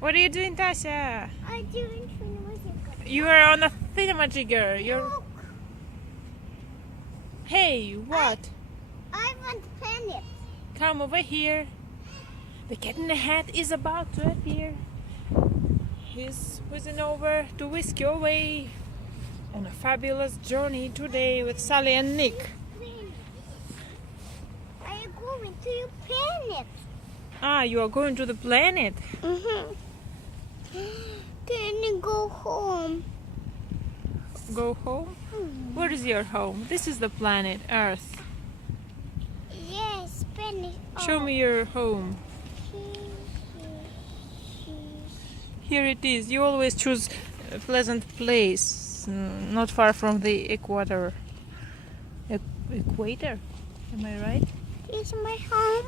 What are you doing, Tasya? I'm doing music. You are on a thingamajigger. You're. Look, Hey, what? I want planet. Come over here. The cat in the hat is about to appear. He's whizzing over to whisk you away on a fabulous journey today with Sally and Nick. I am going to your planet. Ah, you are going to the planet. Mm-hmm. Then go home. Go home? Where is your home? This is the planet Earth. Yes, planet. Show me your home. Here it is. You always choose a pleasant place, not far from the equator. Equator? Am I right? This is my home.